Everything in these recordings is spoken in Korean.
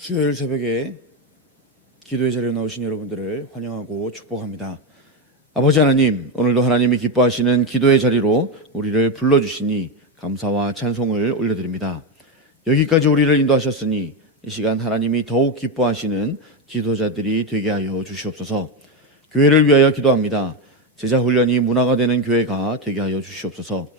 수요일 새벽에 기도의 자리에 나오신 여러분들을 환영하고 축복합니다. 아버지 하나님, 오늘도 하나님이 기뻐하시는 기도의 자리로 우리를 불러주시니 감사와 찬송을 올려드립니다. 여기까지 우리를 인도하셨으니 이 시간 하나님이 더욱 기뻐하시는 기도자들이 되게 하여 주시옵소서. 교회를 위하여 기도합니다. 제자훈련이 문화가 되는 교회가 되게 하여 주시옵소서.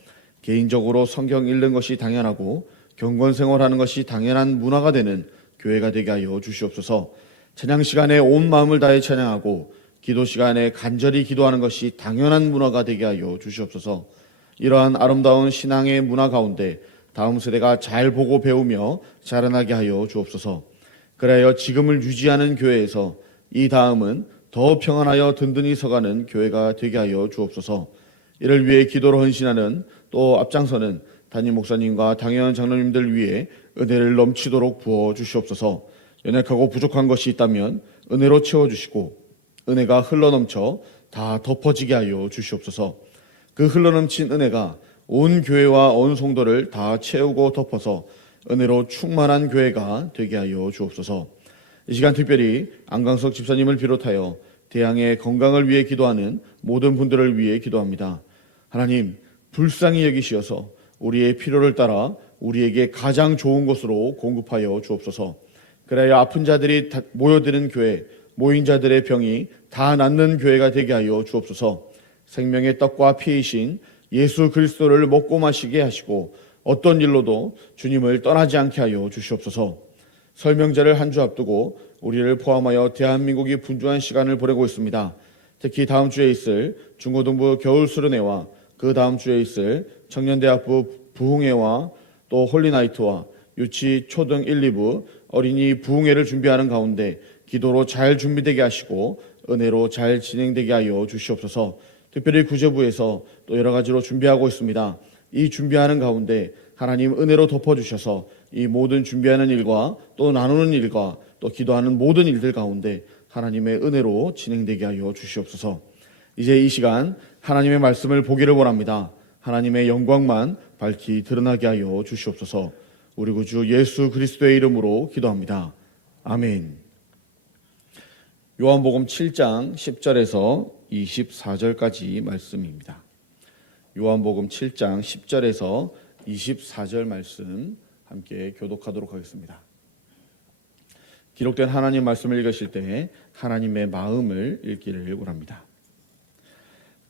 개인적으로 성경 읽는 것이 당연하고 경건생활하는 것이 당연한 문화가 되는 교회가 되게 하여 주시옵소서. 찬양 시간에 온 마음을 다해 찬양하고 기도 시간에 간절히 기도하는 것이 당연한 문화가 되게 하여 주시옵소서. 이러한 아름다운 신앙의 문화 가운데 다음 세대가 잘 보고 배우며 자라나게 하여 주옵소서. 그래야 지금을 유지하는 교회에서 이 다음은 더 평안하여 든든히 서가는 교회가 되게 하여 주옵소서. 이를 위해 기도로 헌신하는 또 앞장서는 담임 목사님과 당회원 장로님들 위해 은혜를 넘치도록 부어 주시옵소서. 연약하고 부족한 것이 있다면 은혜로 채워주시고 은혜가 흘러넘쳐 다 덮어지게 하여 주시옵소서. 그 흘러넘친 은혜가 온 교회와 온 성도를 다 채우고 덮어서 은혜로 충만한 교회가 되게 하여 주옵소서. 이 시간 특별히 안강석 집사님을 비롯하여 대양의 건강을 위해 기도하는 모든 분들을 위해 기도합니다. 하나님, 불쌍히 여기시어서 우리의 필요를 따라 우리에게 가장 좋은 곳으로 공급하여 주옵소서. 그래야 아픈 자들이 모여드는 교회, 모인 자들의 병이 다 낫는 교회가 되게 하여 주옵소서. 생명의 떡과 피이신 예수 그리스도를 먹고 마시게 하시고 어떤 일로도 주님을 떠나지 않게 하여 주시옵소서. 설명제를 한 주 앞두고 우리를 포함하여 대한민국이 분주한 시간을 보내고 있습니다. 특히 다음 주에 있을 중고등부 겨울수련회와 그 다음 주에 있을 청년대학부 부흥회와 또 홀리나이트와 유치, 초등 1, 2부 어린이 부흥회를 준비하는 가운데 기도로 잘 준비되게 하시고 은혜로 잘 진행되게 하여 주시옵소서. 특별히 구제부에서 또 여러 가지로 준비하고 있습니다. 이 준비하는 가운데 하나님 은혜로 덮어주셔서 이 모든 준비하는 일과 또 나누는 일과 또 기도하는 모든 일들 가운데 하나님의 은혜로 진행되게 하여 주시옵소서. 이제 이 시간 하나님의 말씀을 보기를 원합니다. 하나님의 영광만 밝히 드러나게 하여 주시옵소서. 우리 구주 예수 그리스도의 이름으로 기도합니다. 아멘. 요한복음 7장 10절에서 24절까지 말씀입니다. 요한복음 7장 10절에서 24절 말씀 함께 교독하도록 하겠습니다. 기록된 하나님 말씀을 읽으실 때 하나님의 마음을 읽기를 원합니다.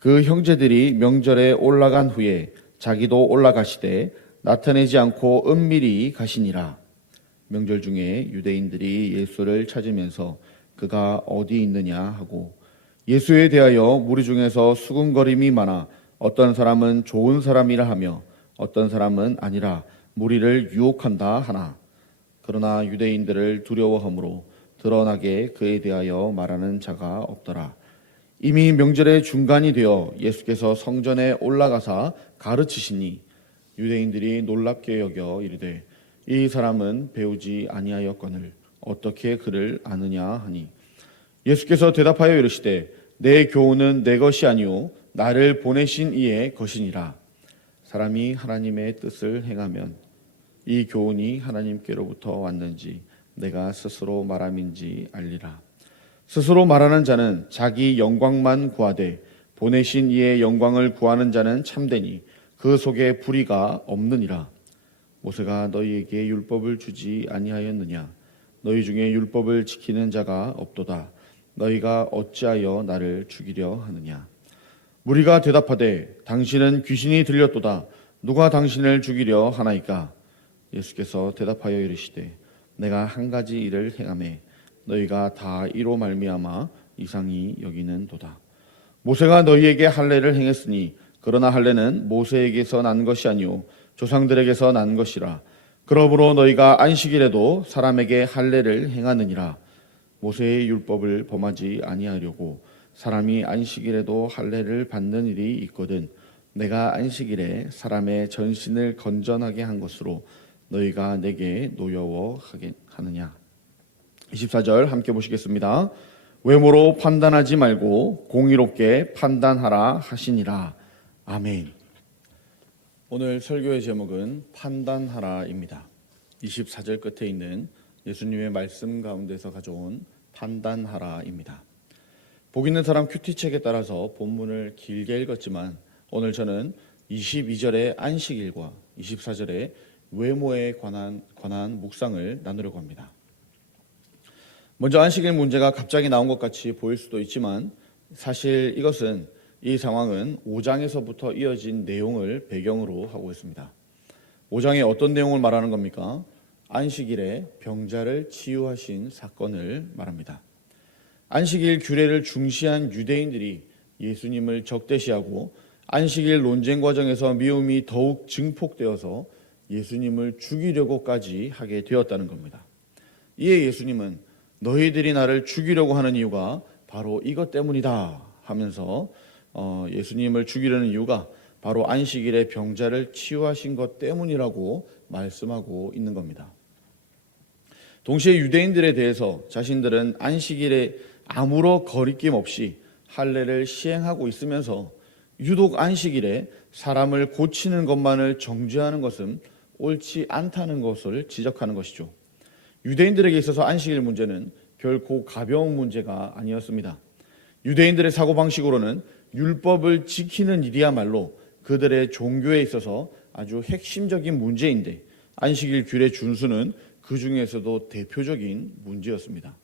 그 형제들이 명절에 올라간 후에 자기도 올라가시되 나타내지 않고 은밀히 가시니라. 명절 중에 유대인들이 예수를 찾으면서 그가 어디 있느냐 하고 예수에 대하여 무리 중에서 수군거림이 많아 어떤 사람은 좋은 사람이라 하며 어떤 사람은 아니라 무리를 유혹한다 하나. 그러나 유대인들을 두려워하므로 드러나게 그에 대하여 말하는 자가 없더라. 이미 명절의 중간이 되어 예수께서 성전에 올라가사 가르치시니 유대인들이 놀랍게 여겨 이르되 이 사람은 배우지 아니하였거늘 어떻게 그를 아느냐 하니 예수께서 대답하여 이르시되 내 교훈은 내 것이 아니요 나를 보내신 이의 것이니라. 사람이 하나님의 뜻을 행하면 이 교훈이 하나님께로부터 왔는지 내가 스스로 말함인지 알리라. 스스로 말하는 자는 자기 영광만 구하되 보내신 이의 영광을 구하는 자는 참되니 그 속에 불의가 없느니라. 모세가 너희에게 율법을 주지 아니하였느냐? 너희 중에 율법을 지키는 자가 없도다. 너희가 어찌하여 나를 죽이려 하느냐? 무리가 대답하되 당신은 귀신이 들렸도다. 누가 당신을 죽이려 하나이까? 예수께서 대답하여 이르시되 내가 한 가지 일을 행하매 너희가 다 이로 말미암아 이상히 여기는도다. 모세가 너희에게 할례를 행했으니 그러나 할례는 모세에게서 난 것이 아니요 조상들에게서 난 것이라. 그러므로 너희가 안식일에도 사람에게 할례를 행하느니라. 모세의 율법을 범하지 아니하려고 사람이 안식일에도 할례를 받는 일이 있거든 내가 안식일에 사람의 전신을 건전하게 한 것으로 너희가 내게 노여워하게 하느냐. 24절 함께 보시겠습니다. 외모로 판단하지 말고 공의롭게 판단하라 하시니라. 아멘. 오늘 설교의 제목은 판단하라입니다. 24절 끝에 있는 예수님의 말씀 가운데서 가져온 판단하라입니다. 복 있는 사람 큐티책에 따라서 본문을 길게 읽었지만 오늘 저는 22절의 안식일과 24절의 외모에 관한 묵상을 나누려고 합니다. 먼저 안식일 문제가 갑자기 나온 것 같이 보일 수도 있지만 사실 이것은 이 상황은 5장에서부터 이어진 내용을 배경으로 하고 있습니다. 5장에 어떤 내용을 말하는 겁니까? 안식일에 병자를 치유하신 사건을 말합니다. 안식일 규례를 중시한 유대인들이 예수님을 적대시하고 안식일 논쟁 과정에서 미움이 더욱 증폭되어서 예수님을 죽이려고까지 하게 되었다는 겁니다. 이에 예수님은 너희들이 나를 죽이려고 하는 이유가 바로 이것 때문이다 하면서 예수님을 죽이려는 이유가 바로 안식일에 병자를 치유하신 것 때문이라고 말씀하고 있는 겁니다. 동시에 유대인들에 대해서 자신들은 안식일에 아무런 거리낌 없이 할례를 시행하고 있으면서 유독 안식일에 사람을 고치는 것만을 정죄하는 것은 옳지 않다는 것을 지적하는 것이죠. 유대인들에게 있어서 안식일 문제는 결코 가벼운 문제가 아니었습니다. 유대인들의 사고방식으로는 율법을 지키는 일이야말로 그들의 종교에 있어서 아주 핵심적인 문제인데 안식일 규례 준수는 그 중에서도 대표적인 문제였습니다.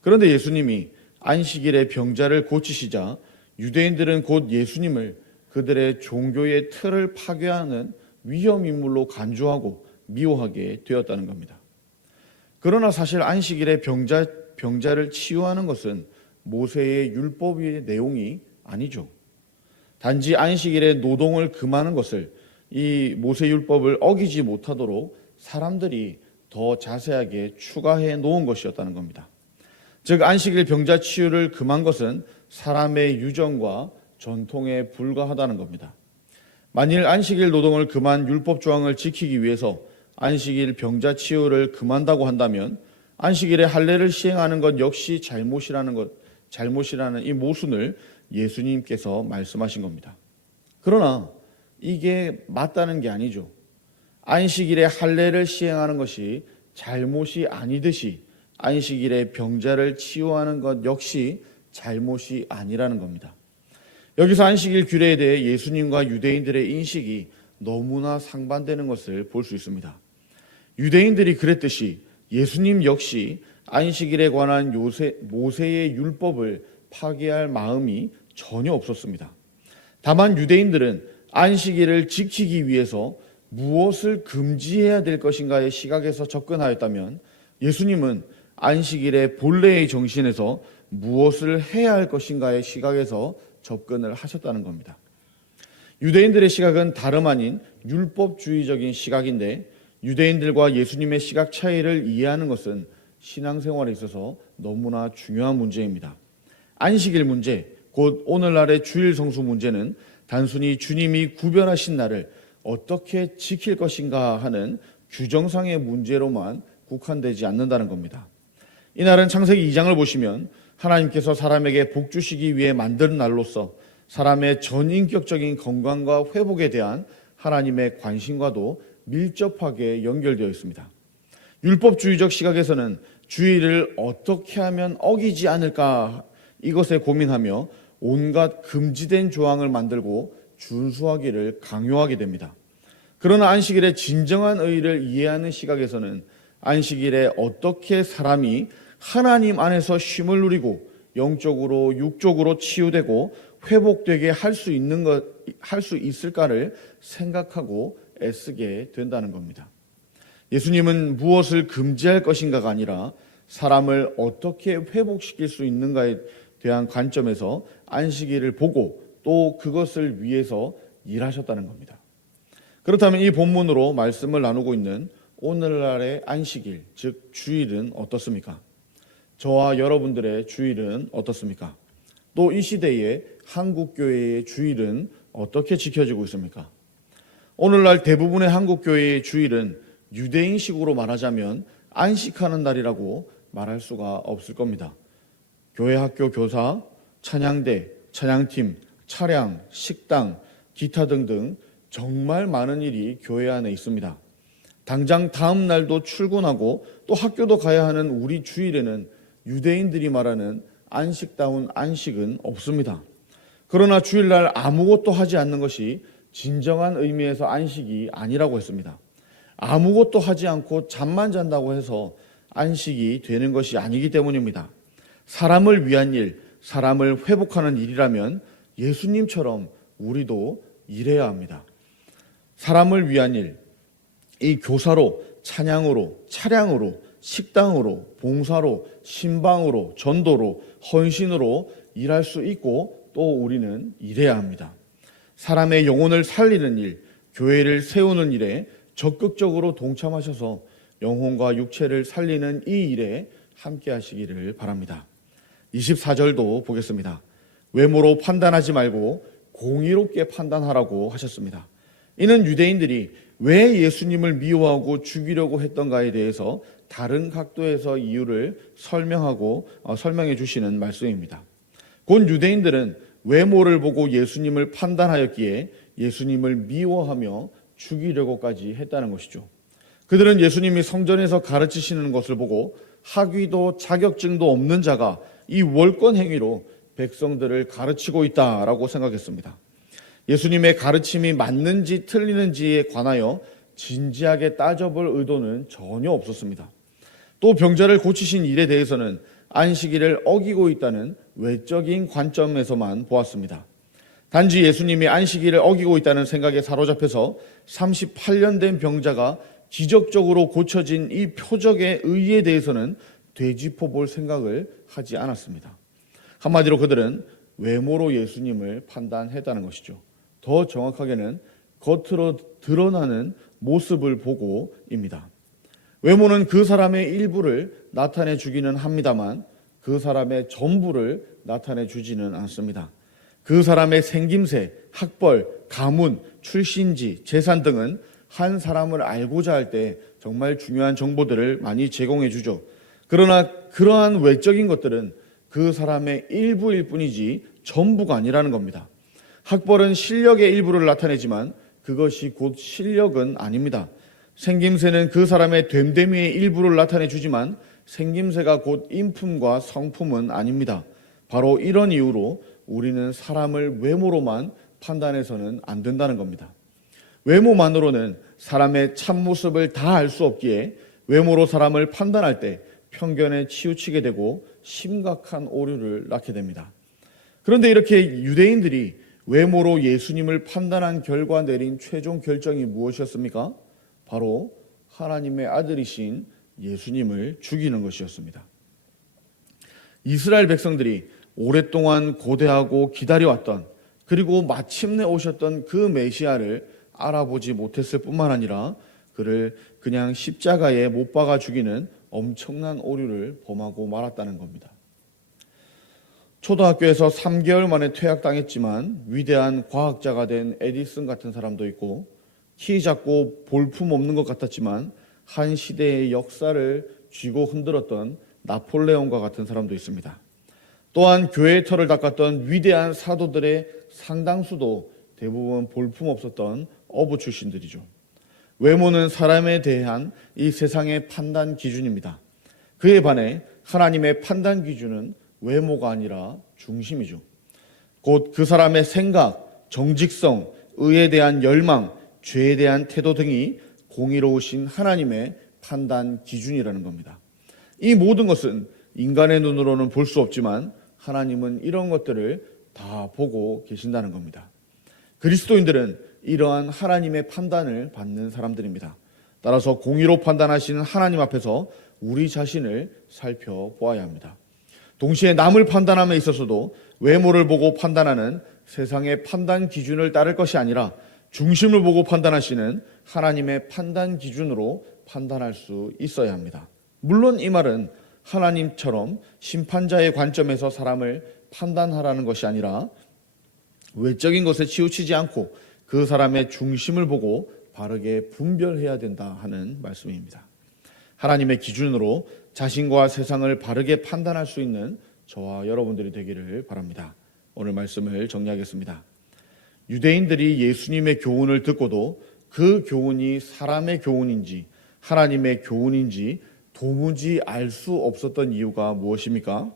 그런데 예수님이 안식일에 병자를 고치시자 유대인들은 곧 예수님을 그들의 종교의 틀을 파괴하는 위험인물로 간주하고 미워하게 되었다는 겁니다. 그러나 사실 안식일에 병자를 치유하는 것은 모세의 율법의 내용이 아니죠. 단지 안식일에 노동을 금하는 것을 이 모세 율법을 어기지 못하도록 사람들이 더 자세하게 추가해 놓은 것이었다는 겁니다. 즉 안식일 병자 치유를 금한 것은 사람의 유전과 전통에 불과하다는 겁니다. 만일 안식일 노동을 금한 율법 조항을 지키기 위해서 안식일 병자 치유를 금한다고 한다면 안식일에 할례를 시행하는 것 역시 잘못이라는 이 모순을 예수님께서 말씀하신 겁니다. 그러나 이게 맞다는 게 아니죠. 안식일에 할례를 시행하는 것이 잘못이 아니듯이 안식일에 병자를 치유하는 것 역시 잘못이 아니라는 겁니다. 여기서 안식일 규례에 대해 예수님과 유대인들의 인식이 너무나 상반되는 것을 볼 수 있습니다. 유대인들이 그랬듯이 예수님 역시 안식일에 관한 모세의 율법을 파괴할 마음이 전혀 없었습니다. 다만 유대인들은 안식일을 지키기 위해서 무엇을 금지해야 될 것인가의 시각에서 접근하였다면 예수님은 안식일의 본래의 정신에서 무엇을 해야 할 것인가의 시각에서 접근을 하셨다는 겁니다. 유대인들의 시각은 다름 아닌 율법주의적인 시각인데 유대인들과 예수님의 시각 차이를 이해하는 것은 신앙생활에 있어서 너무나 중요한 문제입니다. 안식일 문제, 곧 오늘날의 주일 성수 문제는 단순히 주님이 구별하신 날을 어떻게 지킬 것인가 하는 규정상의 문제로만 국한되지 않는다는 겁니다. 이 날은 창세기 2장을 보시면 하나님께서 사람에게 복 주시기 위해 만든 날로서 사람의 전인격적인 건강과 회복에 대한 하나님의 관심과도 밀접하게 연결되어 있습니다. 율법주의적 시각에서는 주일을 어떻게 하면 어기지 않을까 이것에 고민하며 온갖 금지된 조항을 만들고 준수하기를 강요하게 됩니다. 그러나 안식일의 진정한 의의를 이해하는 시각에서는 안식일에 어떻게 사람이 하나님 안에서 쉼을 누리고 영적으로 육적으로 치유되고 회복되게 할 수 있을까를 생각하고 애쓰게 된다는 겁니다. 예수님은 무엇을 금지할 것인가가 아니라 사람을 어떻게 회복시킬 수 있는가에 대한 관점에서 안식일을 보고 또 그것을 위해서 일하셨다는 겁니다. 그렇다면 이 본문으로 말씀을 나누고 있는 오늘날의 안식일, 즉 주일은 어떻습니까? 저와 여러분들의 주일은 어떻습니까? 또 이 시대의 한국교회의 주일은 어떻게 지켜지고 있습니까? 오늘날 대부분의 한국교회의 주일은 유대인식으로 말하자면 안식하는 날이라고 말할 수가 없을 겁니다. 교회 학교 교사, 찬양대, 찬양팀, 차량, 식당, 기타 등등 정말 많은 일이 교회 안에 있습니다. 당장 다음 날도 출근하고 또 학교도 가야 하는 우리 주일에는 유대인들이 말하는 안식다운 안식은 없습니다. 그러나 주일날 아무것도 하지 않는 것이 진정한 의미에서 안식이 아니라고 했습니다. 아무것도 하지 않고 잠만 잔다고 해서 안식이 되는 것이 아니기 때문입니다. 사람을 위한 일, 사람을 회복하는 일이라면 예수님처럼 우리도 일해야 합니다. 사람을 위한 일, 이 교사로, 찬양으로, 차량으로, 식당으로, 봉사로, 신방으로, 전도로, 헌신으로 일할 수 있고 또 우리는 일해야 합니다. 사람의 영혼을 살리는 일, 교회를 세우는 일에 적극적으로 동참하셔서 영혼과 육체를 살리는 이 일에 함께 하시기를 바랍니다. 24절도 보겠습니다. 외모로 판단하지 말고 공의롭게 판단하라고 하셨습니다. 이는 유대인들이 왜 예수님을 미워하고 죽이려고 했던가에 대해서 다른 각도에서 이유를 설명해 주시는 말씀입니다. 곧 유대인들은 외모를 보고 예수님을 판단하였기에 예수님을 미워하며 죽이려고까지 했다는 것이죠. 그들은 예수님이 성전에서 가르치시는 것을 보고 학위도 자격증도 없는 자가 이 월권 행위로 백성들을 가르치고 있다라고 생각했습니다. 예수님의 가르침이 맞는지 틀리는지에 관하여 진지하게 따져볼 의도는 전혀 없었습니다. 또 병자를 고치신 일에 대해서는 안식일을 어기고 있다는 외적인 관점에서만 보았습니다. 단지 예수님이 안식일을 어기고 있다는 생각에 사로잡혀서 38년 된 병자가 기적적으로 고쳐진 이 표적의 의의에 대해서는 되짚어볼 생각을 하지 않았습니다. 한마디로 그들은 외모로 예수님을 판단했다는 것이죠. 더 정확하게는 겉으로 드러나는 모습을 보고입니다. 외모는 그 사람의 일부를 나타내 주기는 합니다만 그 사람의 전부를 나타내 주지는 않습니다. 그 사람의 생김새, 학벌, 가문, 출신지, 재산 등은 한 사람을 알고자 할 때 정말 중요한 정보들을 많이 제공해 주죠. 그러나 그러한 외적인 것들은 그 사람의 일부일 뿐이지 전부가 아니라는 겁니다. 학벌은 실력의 일부를 나타내지만 그것이 곧 실력은 아닙니다. 생김새는 그 사람의 됨됨이의 일부를 나타내 주지만 생김새가 곧 인품과 성품은 아닙니다. 바로 이런 이유로 우리는 사람을 외모로만 판단해서는 안 된다는 겁니다. 외모만으로는 사람의 참모습을 다 알 수 없기에 외모로 사람을 판단할 때 편견에 치우치게 되고 심각한 오류를 낳게 됩니다. 그런데 이렇게 유대인들이 외모로 예수님을 판단한 결과 내린 최종 결정이 무엇이었습니까? 바로 하나님의 아들이신 예수님을 죽이는 것이었습니다. 이스라엘 백성들이 오랫동안 고대하고 기다려왔던 그리고 마침내 오셨던 그 메시아를 알아보지 못했을 뿐만 아니라 그를 그냥 십자가에 못 박아 죽이는 엄청난 오류를 범하고 말았다는 겁니다. 초등학교에서 3개월 만에 퇴학당했지만 위대한 과학자가 된 에디슨 같은 사람도 있고 키 작고 볼품 없는 것 같았지만 한 시대의 역사를 쥐고 흔들었던 나폴레옹과 같은 사람도 있습니다. 또한 교회의 털을 닦았던 위대한 사도들의 상당수도 대부분 볼품 없었던 어부 출신들이죠. 외모는 사람에 대한 이 세상의 판단 기준입니다. 그에 반해 하나님의 판단 기준은 외모가 아니라 중심이죠. 곧 그 사람의 생각, 정직성, 의에 대한 열망, 죄에 대한 태도 등이 공의로우신 하나님의 판단 기준이라는 겁니다. 이 모든 것은 인간의 눈으로는 볼 수 없지만 하나님은 이런 것들을 다 보고 계신다는 겁니다. 그리스도인들은 이러한 하나님의 판단을 받는 사람들입니다. 따라서 공의로 판단하시는 하나님 앞에서 우리 자신을 살펴보아야 합니다. 동시에 남을 판단함에 있어서도 외모를 보고 판단하는 세상의 판단 기준을 따를 것이 아니라 중심을 보고 판단하시는 하나님의 판단 기준으로 판단할 수 있어야 합니다. 물론 이 말은 하나님처럼 심판자의 관점에서 사람을 판단하라는 것이 아니라 외적인 것에 치우치지 않고 그 사람의 중심을 보고 바르게 분별해야 된다 하는 말씀입니다. 하나님의 기준으로 자신과 세상을 바르게 판단할 수 있는 저와 여러분들이 되기를 바랍니다. 오늘 말씀을 정리하겠습니다. 유대인들이 예수님의 교훈을 듣고도 그 교훈이 사람의 교훈인지 하나님의 교훈인지 도무지 알 수 없었던 이유가 무엇입니까?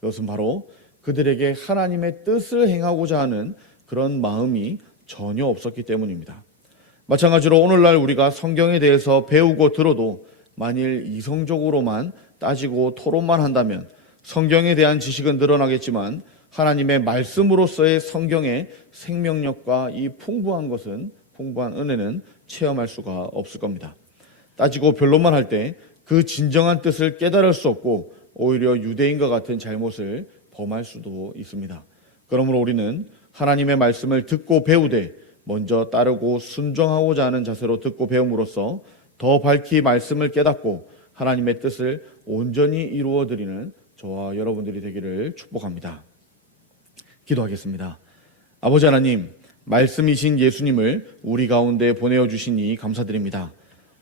그것은 바로 그들에게 하나님의 뜻을 행하고자 하는 그런 마음이 전혀 없었기 때문입니다. 마찬가지로 오늘날 우리가 성경에 대해서 배우고 들어도 만일 이성적으로만 따지고 토론만 한다면 성경에 대한 지식은 늘어나겠지만 하나님의 말씀으로서의 성경의 생명력과 이 풍부한 은혜는 체험할 수가 없을 겁니다. 따지고 변론만 할 때 그 진정한 뜻을 깨달을 수 없고 오히려 유대인과 같은 잘못을 범할 수도 있습니다. 그러므로 우리는 하나님의 말씀을 듣고 배우되 먼저 따르고 순종하고자 하는 자세로 듣고 배움으로써 더 밝히 말씀을 깨닫고 하나님의 뜻을 온전히 이루어드리는 저와 여러분들이 되기를 축복합니다. 기도하겠습니다. 아버지 하나님, 말씀이신 예수님을 우리 가운데 보내어 주시니 감사드립니다.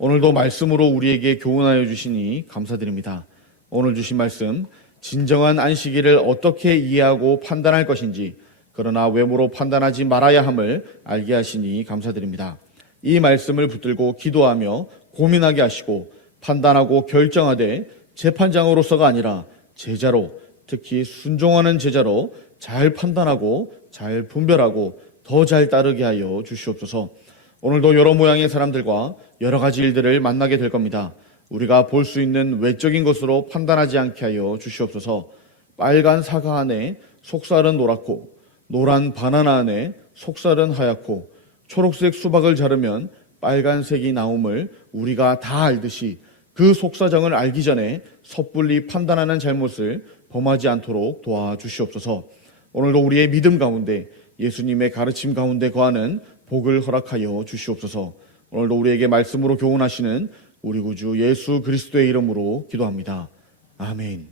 오늘도 말씀으로 우리에게 교훈하여 주시니 감사드립니다. 오늘 주신 말씀, 진정한 안식일을 어떻게 이해하고 판단할 것인지, 그러나 외모로 판단하지 말아야 함을 알게 하시니 감사드립니다. 이 말씀을 붙들고 기도하며 고민하게 하시고 판단하고 결정하되 재판장으로서가 아니라 제자로, 특히 순종하는 제자로 잘 판단하고 잘 분별하고 더 잘 따르게 하여 주시옵소서. 오늘도 여러 모양의 사람들과 여러 가지 일들을 만나게 될 겁니다. 우리가 볼 수 있는 외적인 것으로 판단하지 않게 하여 주시옵소서. 빨간 사과 안에 속살은 노랗고 노란 바나나 안에 속살은 하얗고 초록색 수박을 자르면 빨간색이 나옴을 우리가 다 알듯이 그 속사정을 알기 전에 섣불리 판단하는 잘못을 범하지 않도록 도와주시옵소서. 오늘도 우리의 믿음 가운데 예수님의 가르침 가운데 거하는 복을 허락하여 주시옵소서. 오늘도 우리에게 말씀으로 교훈하시는 우리 구주 예수 그리스도의 이름으로 기도합니다. 아멘.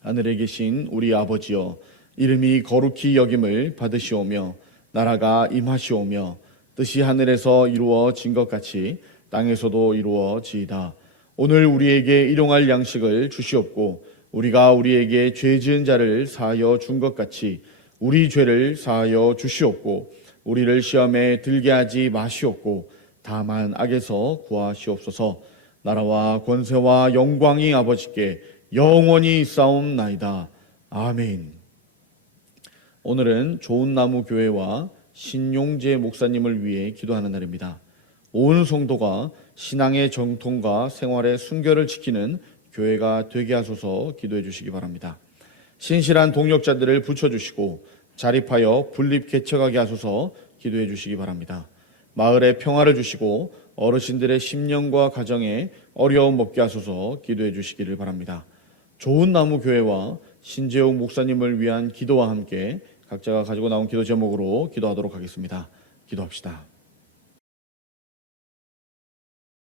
하늘에 계신 우리 아버지여, 이름이 거룩히 여김을 받으시오며 나라가 임하시오며 뜻이 하늘에서 이루어진 것 같이 땅에서도 이루어지이다. 오늘 우리에게 일용할 양식을 주시옵고 우리가 우리에게 죄 지은 자를 사하여 준 것 같이 우리 죄를 사하여 주시옵고 우리를 시험에 들게 하지 마시옵고 다만 악에서 구하시옵소서. 나라와 권세와 영광이 아버지께 영원히 있사옵나이다. 아멘. 오늘은 좋은나무 교회와 신용재 목사님을 위해 기도하는 날입니다. 온 성도가 신앙의 정통과 생활의 순결을 지키는 교회가 되게 하소서 기도해 주시기 바랍니다. 신실한 동역자들을 붙여주시고 자립하여 분립 개척하게 하소서 기도해 주시기 바랍니다. 마을에 평화를 주시고 어르신들의 심령과 가정에 어려움 없게 하소서 기도해 주시기를 바랍니다. 좋은나무 교회와 신재욱 목사님을 위한 기도와 함께 각자가 가지고 나온 기도 제목으로 기도하도록 하겠습니다. 기도합시다.